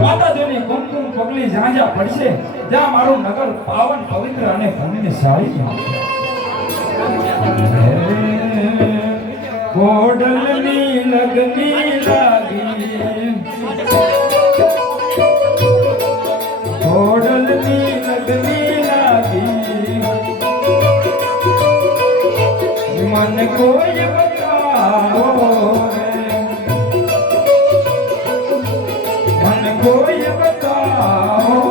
માતાજીની કુમકુમ પગલી જ્યાં જ્યાં પડશે ત્યાં મારું નગર પાવન પવિત્ર અને પુણ્યશાળી હે, કોડલની લગની મન કોઈ બતાવો.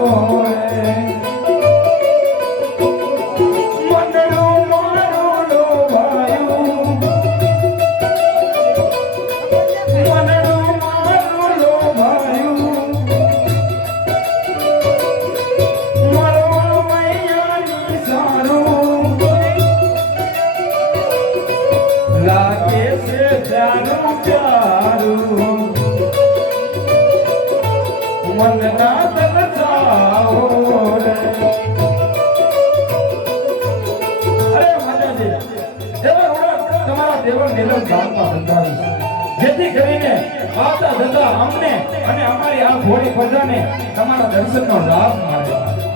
મન ના તલસાઓ રે જેથી કરીને આવતા જતા અમને અને અમારી આ ભોળી પ્રજાને તમારા દર્શનનો લાભ મળે.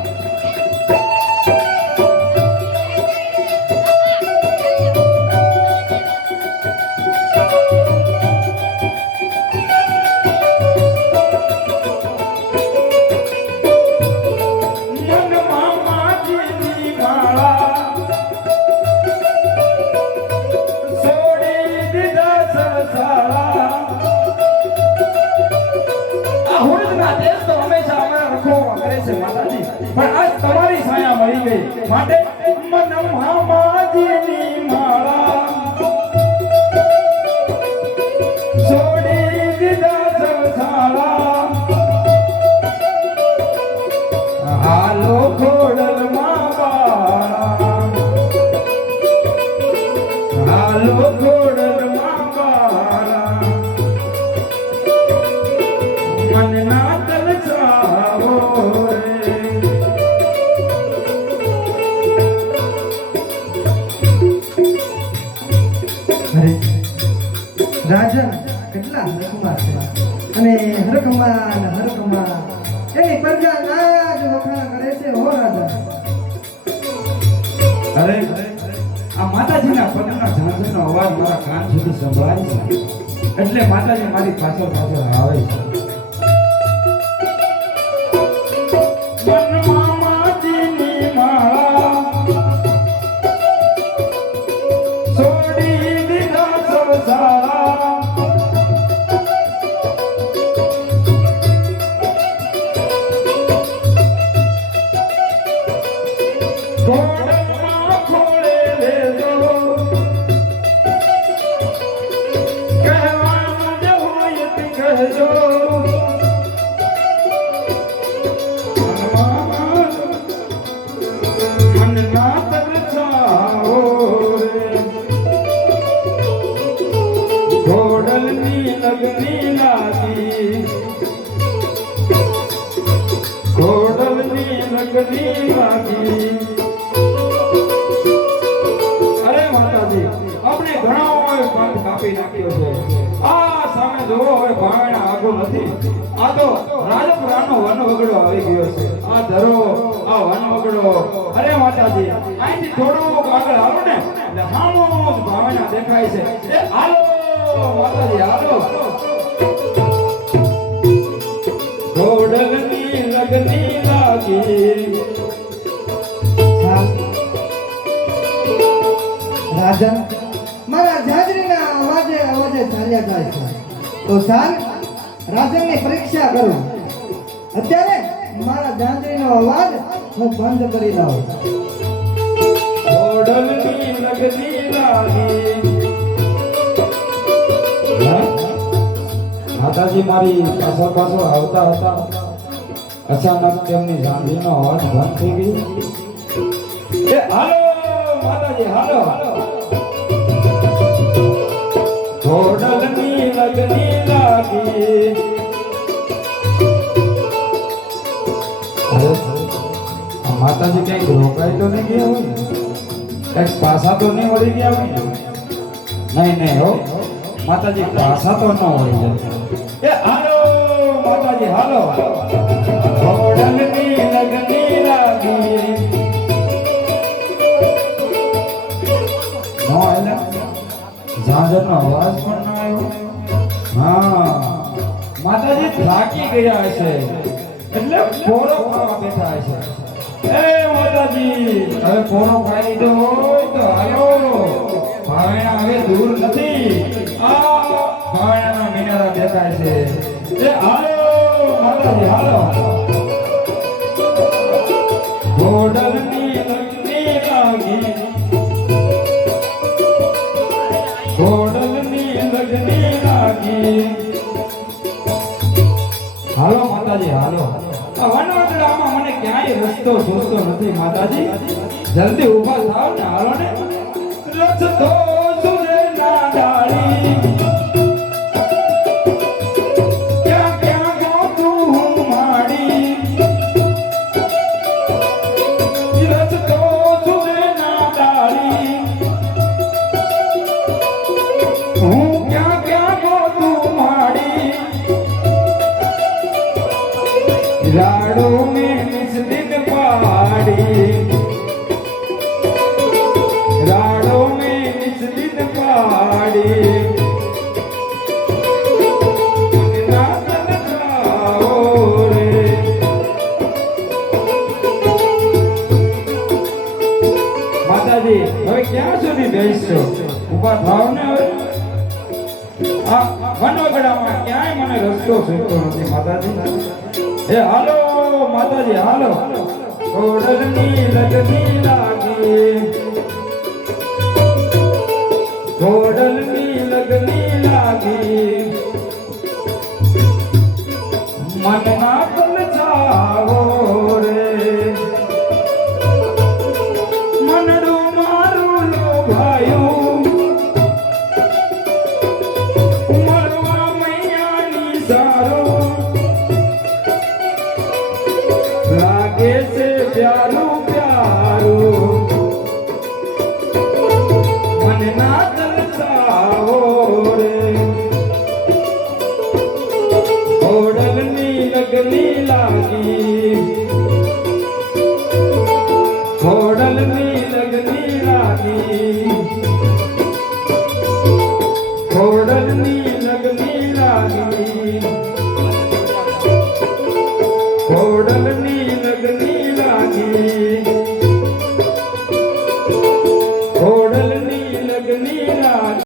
હુરદના દેશ તો હંમેશા અમારા રખોમાં કરે છે, માતાજી. પણ આજ તમારી છાયા મળી ગઈ. માટે મન માળા. છોડી દીધા અને હરકમાં ને હરકમાં એની પ્રજા ના જ વખાણ કરે છે, હો રાજા. અરે, આ માતાજીના પગના ઝાંઝરનો અવાજ મારા કાન સુધી સંભળાય છે. એટલે માતાજી મારી પાછળ પાછળ આવે છે. કહેજો. મનમાં તરછાઓ રે ઘોડલની લગની લાગી. ઘોડલની લગની લાગી. સામે જોવો આગો નથી. આ તો રાજપુરાનો વન વગડો આવી ગયો છે. આ ધરો, આ વન વગડો. અરે માતાજી, અહીંથી થોડુંક આગળ હાલો ને. એટલે હામો ભાવના દેખાય છે. હાલો, માતાજી, હાલો. તો ચાલ રાજનની પરીક્ષા કરું. અત્યારે મારા જાજરીનો અવાજ હું બંધ કરી દઉં. ઘોડલની લગની લાગી માતાજી મારી પાછળ પાછળ આવતા હતા. અચાનક તેમની જાંઘીનો અવાજ બંધ થઈ ગયો. એ હાલો માતાજી હાલો. ઘોડલની લગની લાગી. માતાજી કંઈક રોકાઈ તો નહીં ગયા હોય? કંઈક પાસા તો નહીં વળી ગયા હોય? નહીં નહીં હો. માતાજી પાસા તો ન વળી જાય એ હાલો માતાજી હાલો. ઘોડલની લગની લાગી. નો એટલે ઝાંઝરનો અવાજ પણ હા. માતાજી થાકી ગયા હશે. એટલે પોરો ખાવા બેઠા હશે. એ માતાજી, હવે પોરો ખાઈ લીધો હોય તો હાલો. ભાવેણા હવે દૂર નથી. આ ભાવેણાના મિનારા બેઠા છે. એ હાલો, માતાજી, હાલો. માતાજી હાલો. આ વનવગડામાં મને ક્યાંય રસ્તો જોતો નથી, માતાજી. જલ્દી ઊભા થાવ ને હાલો ને. રસ્તો આ વનવગડામાં ક્યાંય મને રસ્તો સૂચતો નથી, માતાજી. હે, હાલો, માતાજી, હાલો. ઘોડલની લગની લાગી. ઘોડલની લગની લાગી. મનમાં